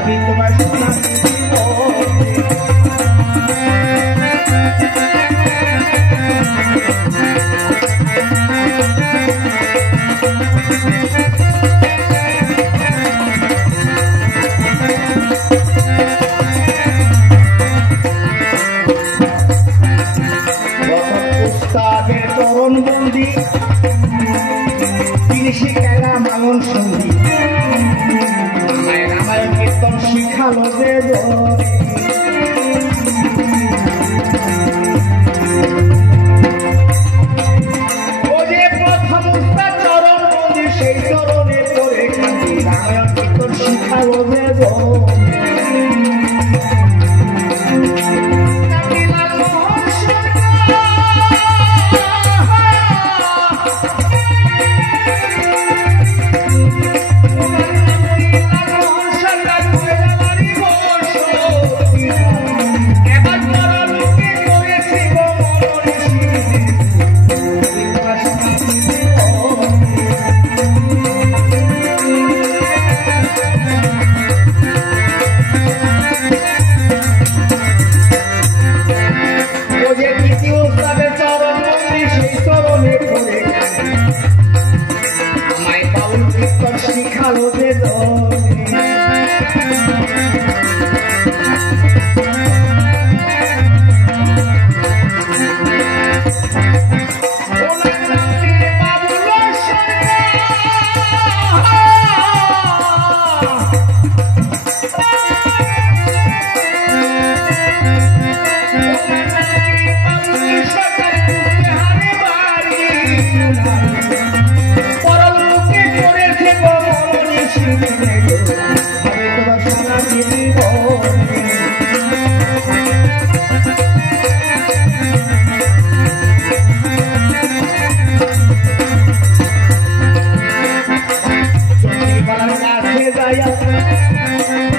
ভাবি তোমার সোনা চরণ বন্দি তিনি শিখাইলা মালন সন্ধি রামায়ণ কীর্তন শিখালো যে ও যে প্রথম উস্তাদ চরণ বন্দি সেই চরণে পড়ে কান্দি রামায়ণ কীর্তন শিখালো যে শিখালো যে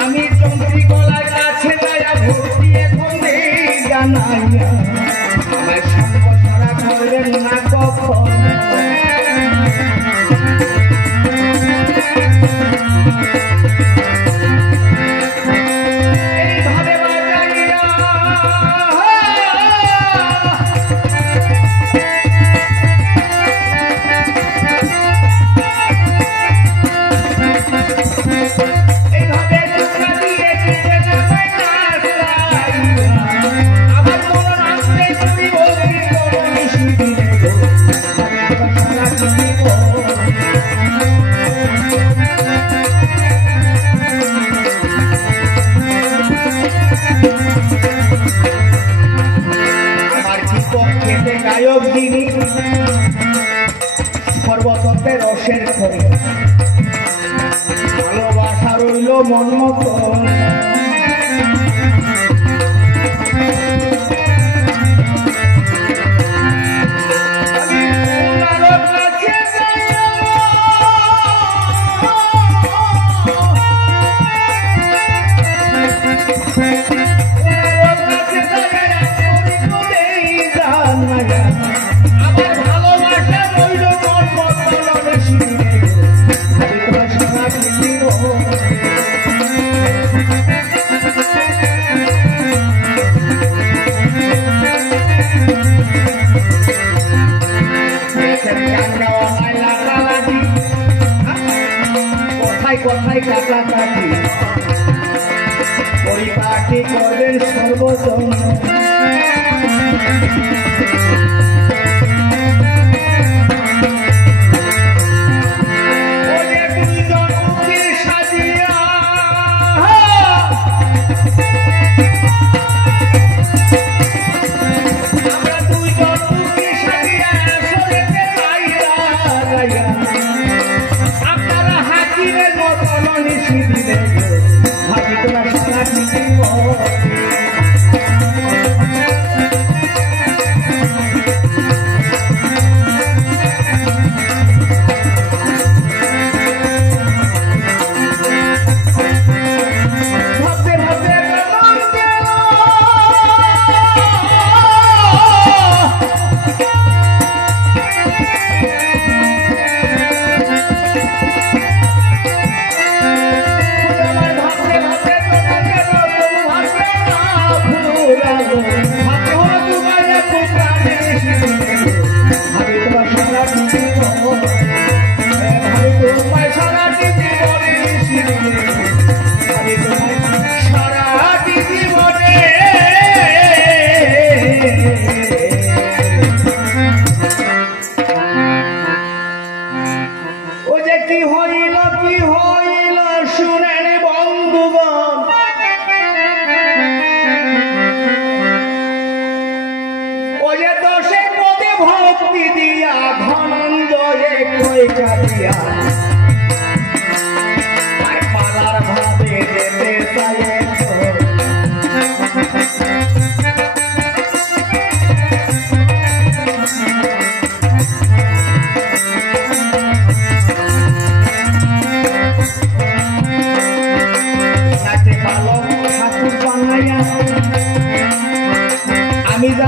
আমি চন্দ্রী গলার কাছে যাইয়া ভর্তি এখন জানাইয়া আমার সঙ্গ সারা করবেন না কখন এইভাবে বাজাইয়া গায়ক যিনি সর্বতন্ত্রের রসের খনি ভালোবাসা রইল মন মতন কথায় কাটাকাটি পরিপাটি করবেন সর্বজন ভাবি তোমার সারা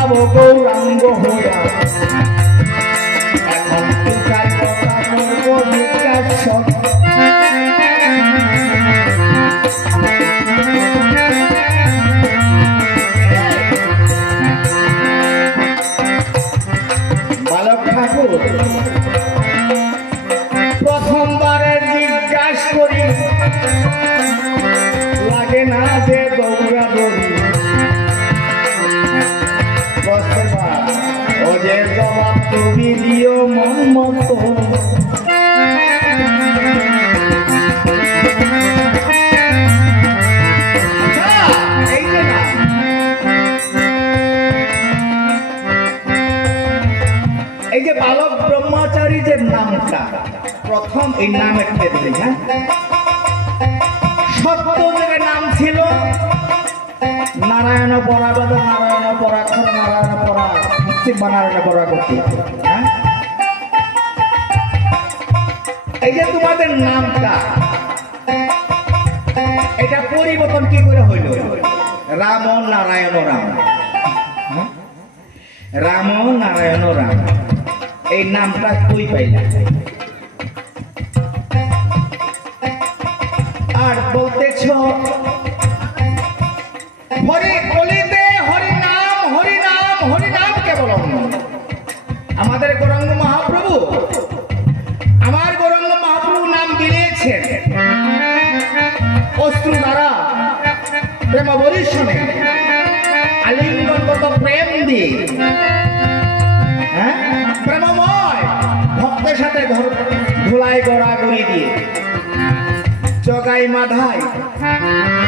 যাব গৌরাঙ্গ হইয়া এখন তুকার কথা বলবো জিজ্ঞাসা বালক ঠাকুর প্রথমবারে জিজ্ঞাসা করি লাগে না যে দৌড়াদৌড়ি ও যে জবাব তুমি দিও মন মতো এই যে বালক ব্রহ্মচারী যে নামটা প্রথম এই নামের ক্ষেত্রে হ্যাঁ সত্য যে নাম ছিল নারায়ণ পরাবাদ নারায়ণ পরাক্ষর নারায়ণ পরা নারায়ণ পরা করতে হ্যাঁ এই যে তোমাদের নামটা এটা পরিবর্তন কি করে হইল রাম নারায়ণ রাম রাম নারায়ণ রাম এই নামটা কই পাইলা আর বলতেছ হরি কলিতে হরি নাম হরি নাম হরি নাম কেবল আমাদের গৌরাঙ্গ মহাপ্রভু আমার গৌরাঙ্গ মহাপ্রভু নাম দিয়েছেন অশ্রু দ্বারা প্রেম বরিশনে আলিঙ্গনগত প্রেম দিয়ে হ্যাঁ প্রেমময় ভক্তের সাথে ধুলাই গড়াগড়ি দিয়ে জগাই মাধাই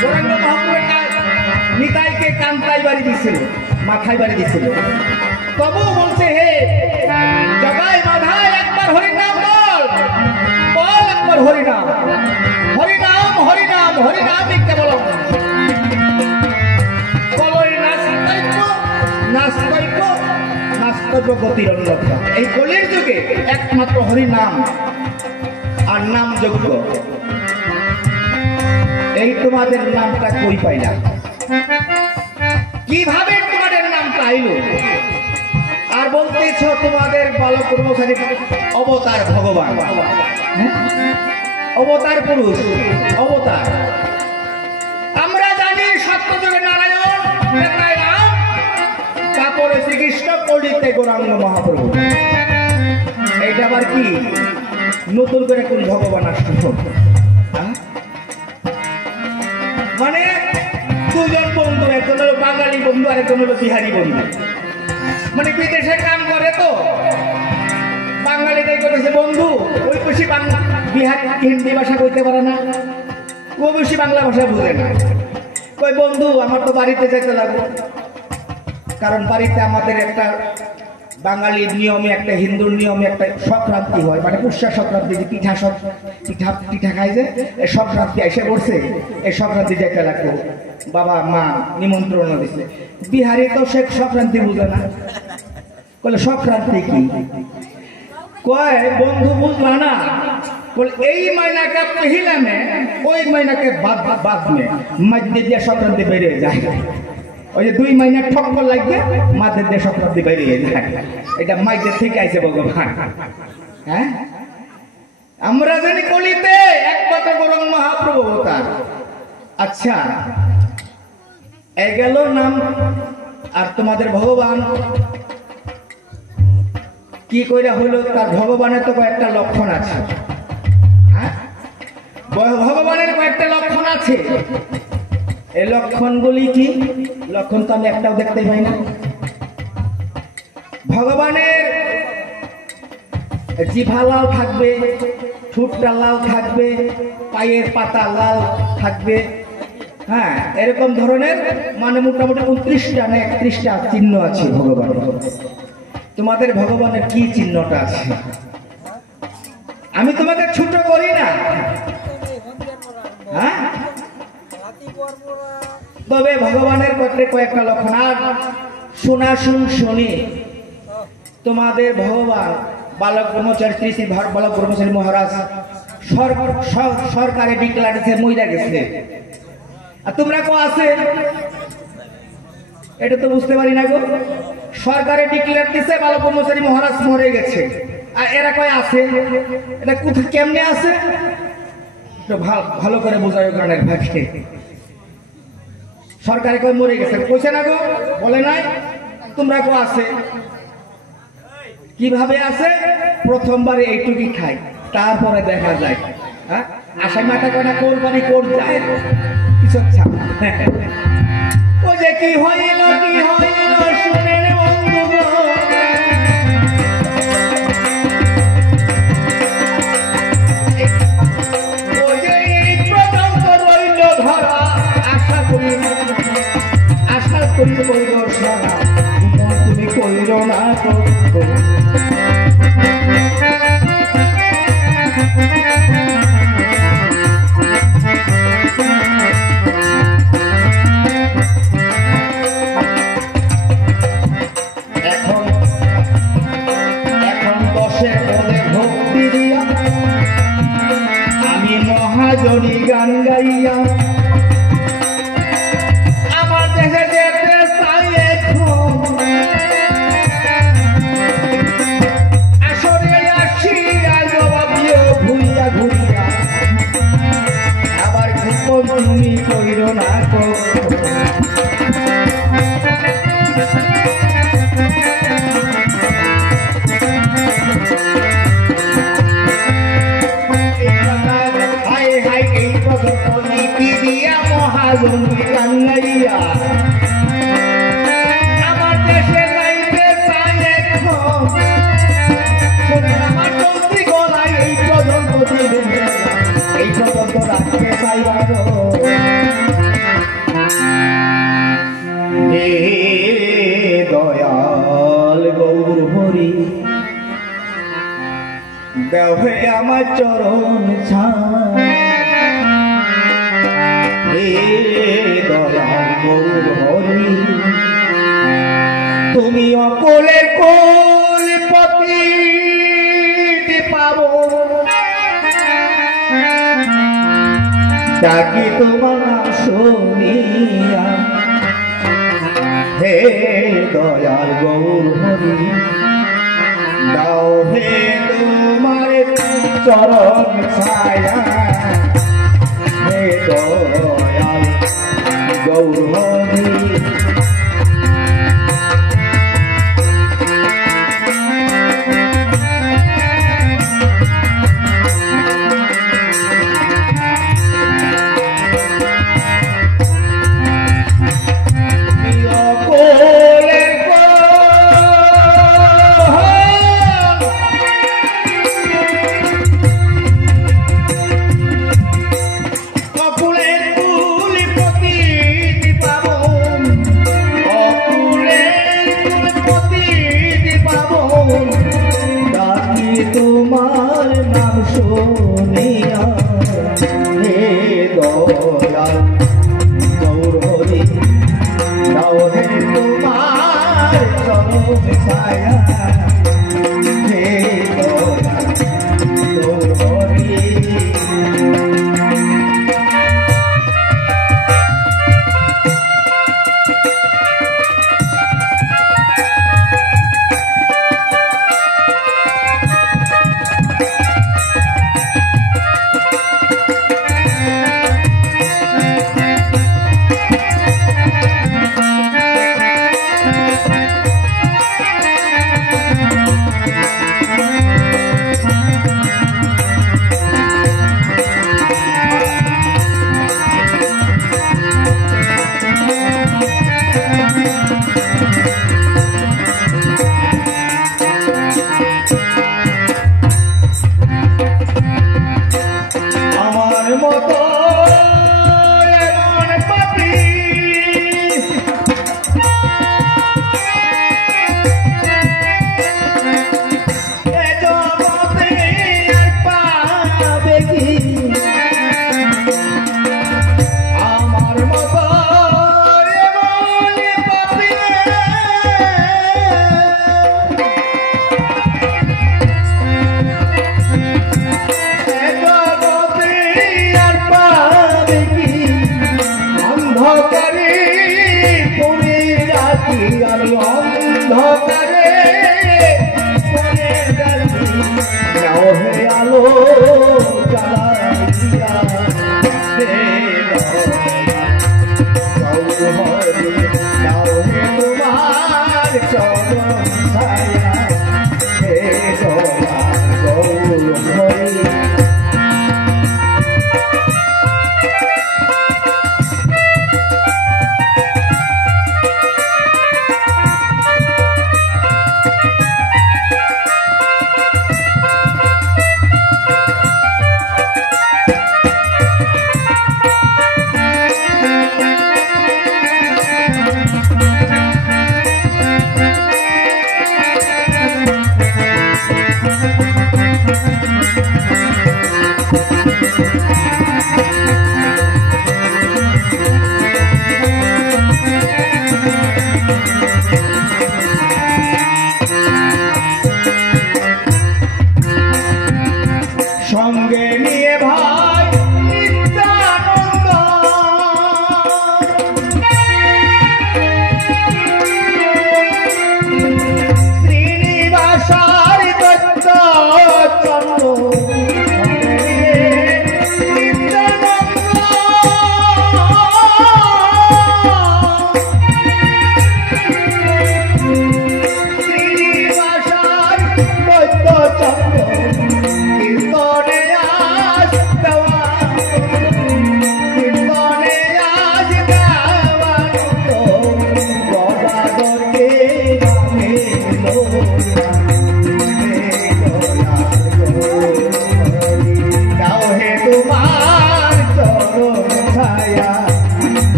গৌরাঙ্গ মহাপ্রভু নিতাইকে কান্তাই বাড়ি দিছিল মাথায় বাড়ি দিছিল তবু বলছে হে জগাই মাধাই একবার হরিনাম বল বল একবার হরিনাম হরিনাম হরিনাম হরিনাম কেবল কলই নাস্তৈক্য নাস্তৈক্য নাস্তব্য গতির অন্যত্র এই কলির যুগে একমাত্র হরিনাম আর নাম যোগ্য এই তোমাদের নামটা কই পাইলা কিভাবে তোমাদের নামটা আইলো আর বলতেছ তোমাদের বালক ব্রহ্মচারী অবতার ভগবান অবতার পুরুষ অবতার আমরা জানি সত্যযুগে নারায়ণ রাম তারপরে শ্রীকৃষ্ণ কলিতে গৌরাঙ্গ মহাপ্রভু এইটা আবার কি নতুন করে কোন ভগবান আসছে মানে দুজন বন্ধু একজন হলো বাঙালি বন্ধু আর একজন হলো বিহারি বন্ধু মানে বিদেশে কাম করে তো বাঙালিটাই করেছে বন্ধু ওই বেশি বিহারি হিন্দি ভাষা কইতে পারে না ও বেশি বাংলা ভাষা বুঝে না কই বন্ধু আমার তো বাড়িতে যেতে লাগবে কারণ বাড়িতে আমাদের একটা বাঙালির নিয়মে একটা হিন্দুর নিয়মে একটা সংক্রান্তি হয় মানে পুষ্যা সংক্রান্তি যে পিঠা পিঠা খাই যে এই সংক্রান্তি এসে পড়ছে এই সংক্রান্তি যেতে লাগবে বাবা মা নিমন্ত্রণ দিচ্ছে বিহারি তো সে সংক্রান্তি বুঝে না বলে সংক্রান্তি কি কয় বন্ধু বুঝলা না बोले এই মহিনাকে পহিলা में ওই মহিনাকে बाद में मध्य दिया संक्रांति बेरिए যায় ওই যে 2 মহিনা ঠক্কর লাগবে মধ্য দিয়ে সংক্রান্তি বেরিয়ে যায় এটা মাইকে ঠিক আইছে ভগবান হ্যাঁ আমরা জানি কলিতে একমাত্র গৌরাঙ্গ মহাপ্রভু অবতার আচ্ছা এ গেল নাম আর তোমাদের ভগবান কি কইরা হলো তার ভগবানের তো কয়েকটা লক্ষণ আছে হ্যাঁ ভগবানের কয়েকটা লক্ষণ আছে এই লক্ষণগুলি কি লক্ষণ তো আমি একটাও দেখতে পাই না ভগবানের জিভা লাল থাকবে ঠোঁটটা লাল থাকবে পায়ের পাতা লাল থাকবে হ্যাঁ এরকম ধরনের মানে মোটামুটি 29টা না 31টা চিহ্ন আছে ভগবানের তোমাদের ভগবানের কি চিহ্নটা আছে আমি তোমাকে ছোট করি না হ্যাঁ তবে ভগবানের পত্রে কয়েকটা লক্ষণ আর শোনা শুনি তোমাদের ভগবান বালক ব্রহ্মচারী শ্রী শ্রী বালক ব্রহ্মচারী মহারাজ সরকারে ডিক্লারেছে মইরা গেছে আর তোমরা কো আছে এটা তো বুঝতে পারি না গো সরকারে ডিক্লেয়ার দিছে বালক ব্রহ্মচারী মহারাজ মরে গেছে, আর এরা কয় আছে। এটা কোথায় কেমনে আছে ভালো করে বোঝায় গানের ভাষে। সরকারে কয় মরে গেছে, কইছে না গো, বলে নাই, তোমরা কো আছে। কিভাবে আছে? প্রথমবারে এইটুকি খাই, তারপরে দেখা যায়। হ্যাঁ, আশাই মাথা কয় না কোরবানি কোর যায় কিছু ও যে কি হইল শুনে বন্ধু, ও যে পর্যন্ত রইল ধরা, আশা করি কইব সারা, তুমি কইর না তো। মহাজনী গান গাইয়া আমার দেশে যেতে চাই এখন, আসরে আসিয়া জবাব দিও ঘুরিয়া ঘুরিয়া, আবার তুমি কইর না তো। মহাজনী গান গাইয়া আমার দেশে যাইতে চাই এখন, আমার চলতি গলায় এই পর্যন্ত দিবে, এই পর্যন্ত রাখতে চাইবার। হে দয়াল গৌর হরি, দেও হে আমার চরণ ছায়, দয়াল গৌর হরি, তুমি অকলে কোল পতি পাবো, ডাকি তোমার নাম শুনিয়া। হে দয়াল গৌর হরি, দাও হে তোমার চরণ ছায়া, হে দয়াল গৌর হরি। তোমার নাম শুনিয়া, হে দয়াল গৌর হরি, দাও হে তোমার চরণ ছায়া, হে দয়াল গৌর হরি।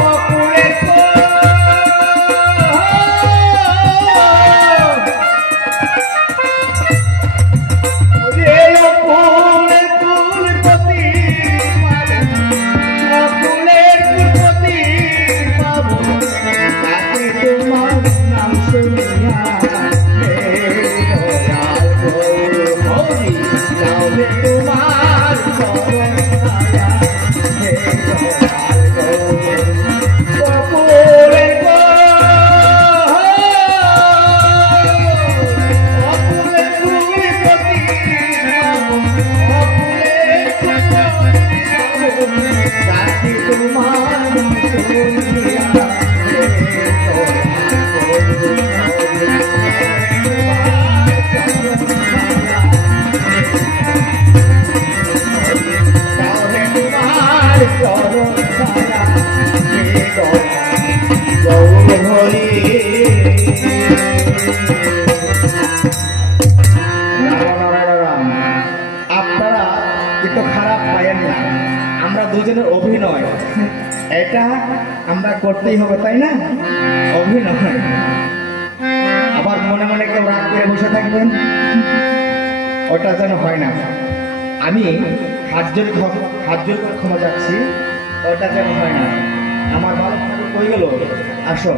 Oh, আপনারা কিন্তু খারাপ পাইয়েন না, আমরা দুজনের অভিনয়, এটা আমরা করতেই হবে, তাই না? অভিনয়। আবার মনে মনে কেউ রাগ করে বসে থাকবেন, ওটা যেন হয় না। আমি হাত জোরে ক্ষমা যাচ্ছি, ওটা যেন হয় না। আমার ভালো কই গেল, আসো।